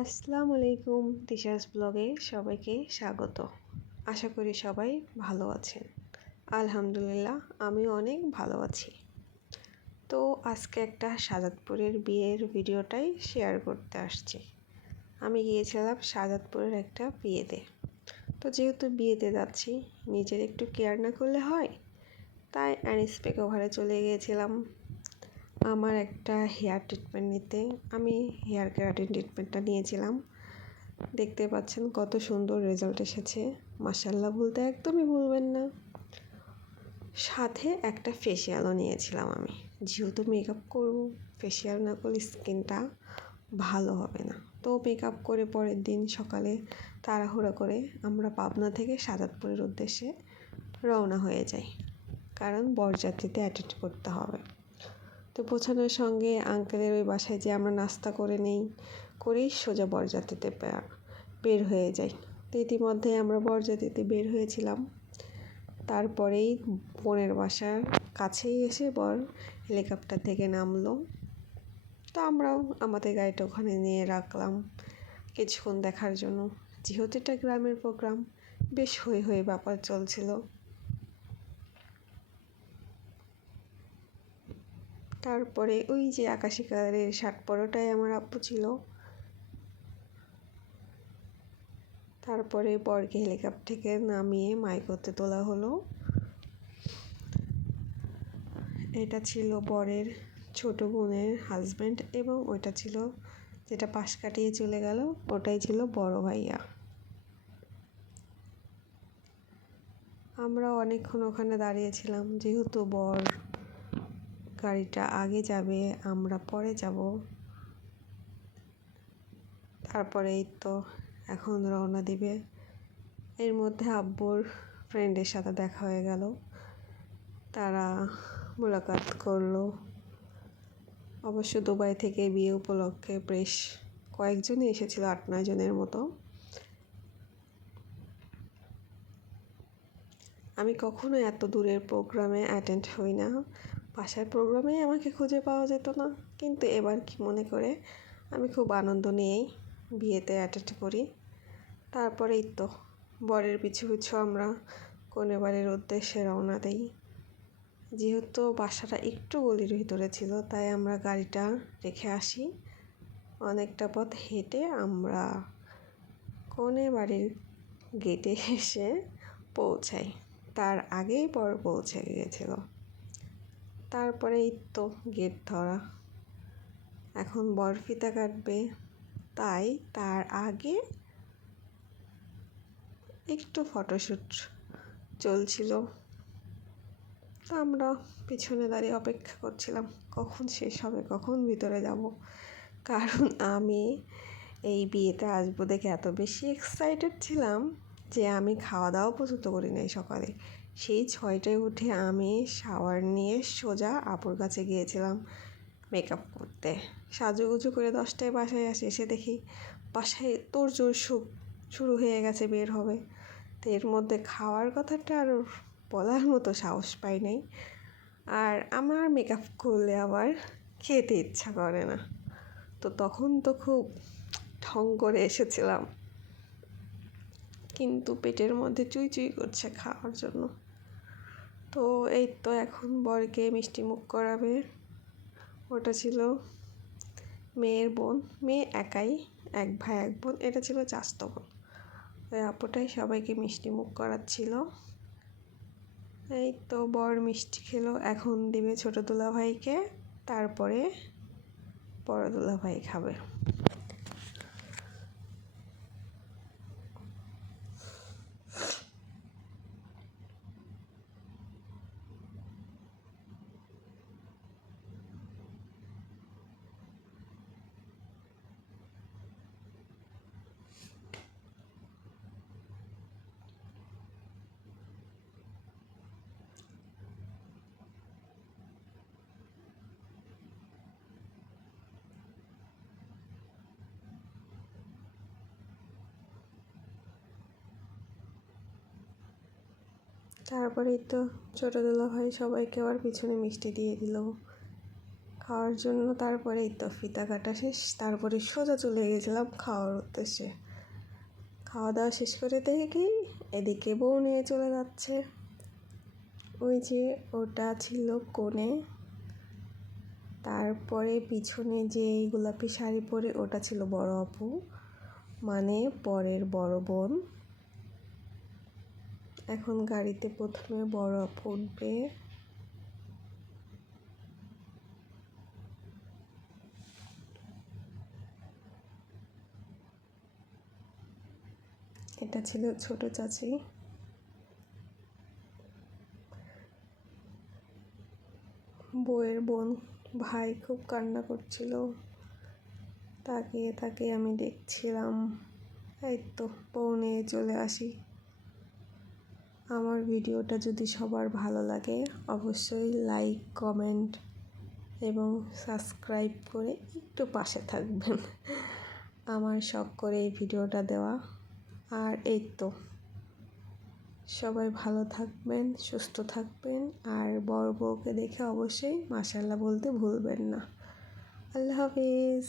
আসসালামু আলাইকুম টিচার্স ব্লগে সবাইকে স্বাগত। আশা করি সবাই ভালো আছেন। আলহামদুলিল্লাহ আমিও অনেক ভালো আছি। তো আজকে একটা শাহাদাতপুরের বিয়ের ভিডিওটাই শেয়ার করতে আসছি। আমি গিয়েছিলাম শাহাদাতপুরের একটা বিয়েতে। তো যেহেতু বিয়েতে যাচ্ছি, নিজের একটু কেয়ার না করলে হয়, তাই অ্যানিস মেকওভারে চলে গিয়েছিলাম আমার একটা হেয়ার ট্রিটমেন্ট নিতে। আমি হেয়ার কেরাটিন ট্রিটমেন্টটা নিয়েছিলাম। দেখতে পাচ্ছেন কত সুন্দর রেজাল্ট এসেছে, মাশাআল্লাহ বলতে একদমই ভুলবেন না। সাথে একটা ফেসিয়ালও নিয়েছিলাম আমি, যেহেতু মেকআপ করব, ফেসিয়াল না করলে স্কিনটা ভালো হবে না। তো মেকআপ করে পরের দিন সকালে তাড়াহুড়ো করে আমরা পাবনা থেকে শাহাদাতপুরের উদ্দেশ্যে রওনা হয়ে যাই, কারণ বরযাত্রীতে অ্যাটেন্ড করতে হবে। তো পৌঁছানোর সঙ্গে আঙ্কেলের ওই বাসায় যে আমরা নাস্তা করে নেই, করেই সোজা বরযাত্রীতে বের হয়ে যাই। তো ইতিমধ্যে আমরা বরযাত্রীতে বের হয়েছিলাম। তারপরেই বোনের বাসার কাছেই এসে বর হেলিকপ্টার থেকে নামলো। তো আমরাও আমাদের গাড়িটা ওখানে নিয়ে রাখলাম কিছুক্ষণ দেখার জন্য। যেহেতু এটা গ্রামের প্রোগ্রাম, বেশ হয়ে ব্যাপার চলছিল। তারপরে ওই যে আকাশি কালারের শার্ট পরাটাই আমার আব্বু ছিল। তারপরে বরকে হেলিকপ্টার থেকে নামিয়ে মাইকোতে তোলা হলো। এটা ছিল বরের ছোট বোনের হাজব্যান্ড, এবং ওইটা ছিল যেটা পাশ কাটিয়ে চলে গেল, ওটাই ছিল বড় ভাইয়া। আমরা অনেকক্ষণ ওখানে দাঁড়িয়েছিলাম, যেহেতু বর গাড়িটা আগে যাবে, আমরা পরে যাব। তারপরে এই তো এখন রওনা দিবে। এর মধ্যে আব্বুর ফ্রেন্ডের সাথে দেখা হয়ে গেল, তারা মোলাকাত করলো। অবশ্য দুবাই থেকে বিয়ে উপলক্ষে বেশ কয়েকজনই এসেছিল, 8-9 জনের মতো। আমি কখনো এত দূরের প্রোগ্রামে অ্যাটেন্ড হই না, বাসার প্রোগ্রামেই আমাকে খুঁজে পাওয়া যেত না। কিন্তু এবার কি মনে করে আমি খুব আনন্দ নিয়েই বিয়েতে অ্যাটেন্ড করি। তারপরেই তো বরের পিছু পিছু আমরা কনে বাড়ির উদ্দেশ্যে রওনা দিই। যেহেতু বাসাটা একটু গলির ভিতরে ছিল, তাই আমরা গাড়িটা রেখে আসি। অনেকটা পথ হেঁটে আমরা কনে বাড়ির গেটে এসে পৌঁছাই। তার আগেই বর পৌঁছে গিয়েছিল। তারপরেই তো গেট ধরা, এখন বর ফিতা কাটবে, তাই তার আগে একটু ফটোশ্যুট চলছিল। তো আমরা পিছনে দাঁড়িয়ে অপেক্ষা করছিলাম কখন শেষ হবে, কখন ভিতরে যাব। কারণ আমি এই বিয়েতে আসবো দেখে এত বেশি এক্সাইটেড ছিলাম যে আমি খাওয়া দাওয়া পর্যন্ত করি নাই সকালে। সেই 6টায় উঠে আমি শাওয়ার নিয়ে সোজা আপুর কাছে গিয়েছিলাম মেকআপ করতে। সাজুগুজু করে 10টায় বাসায় এসে দেখি বাসায় তোড়জোড় শুরু হয়ে গেছে, বের হবে। তো এর মধ্যে খাওয়ার কথাটা আর বলার মতো সাহস পাই নাই। আর আমার মেকআপ করলে আবার খেতে ইচ্ছা করে না, তো তখন তো খুব ঢং করে এসেছিলাম, কিন্তু পেটের মধ্যে চুই চুই করছে খাওয়ার জন্য। তো এই তো এখন বরকে মিষ্টি মুখ করাবে। ওটা ছিল মেয়ের বোন, মেয়ে একাই, এক ভাই এক বোন, এটা ছিল চাচাতো বোন। ওই আপুটাই সবাইকে মিষ্টি মুখ করাচ্ছিল। এই তো বর মিষ্টি খেলো, এখন দিবে ছোট দুলাভাইকে, তারপরে বড় দুলাভাই খাবে। তারপরেই তো ছোটো দুলাভাই সবাইকে আবার পিছনে মিষ্টি দিয়ে দিল। খাওয়ার জন্য। তারপরে এই তো ফিতা কাটা শেষ, তারপরে সোজা চলে গেছিলাম খাওয়ার উদ্দেশ্যে। খাওয়া দাওয়া শেষ করে দেখি এদিকে বউ নিয়ে চলে যাচ্ছে। ওই যে ওটা ছিল কোণে, তারপরে পিছনে যে গোলাপি শাড়ি পরে ওটা ছিল বড় আপু, মানে পরের বড় বোন। এখন গাড়িতে প্রথমে বড় আপু উঠবে। এটা ছিল ছোট চাচি। বউয়ের বোন ভাই খুব কান্না করছিল, তাকিয়ে তাকিয়ে আমি দেখছিলাম। এই তো বউ নিয়ে চলে আসি। আমার ভিডিওটা যদি সবার ভালো লাগে অবশ্যই লাইক, কমেন্ট এবং সাবস্ক্রাইব করে একটু পাশে থাকবেন। আমার শখ করে এই ভিডিওটা দেওয়া। আর এই তো সবাই ভালো থাকবেন, সুস্থ থাকবেন, আর বড় বউকে দেখে অবশ্যই মাশাআল্লাহ বলতে ভুলবেন না। আল্লাহ হাফিজ।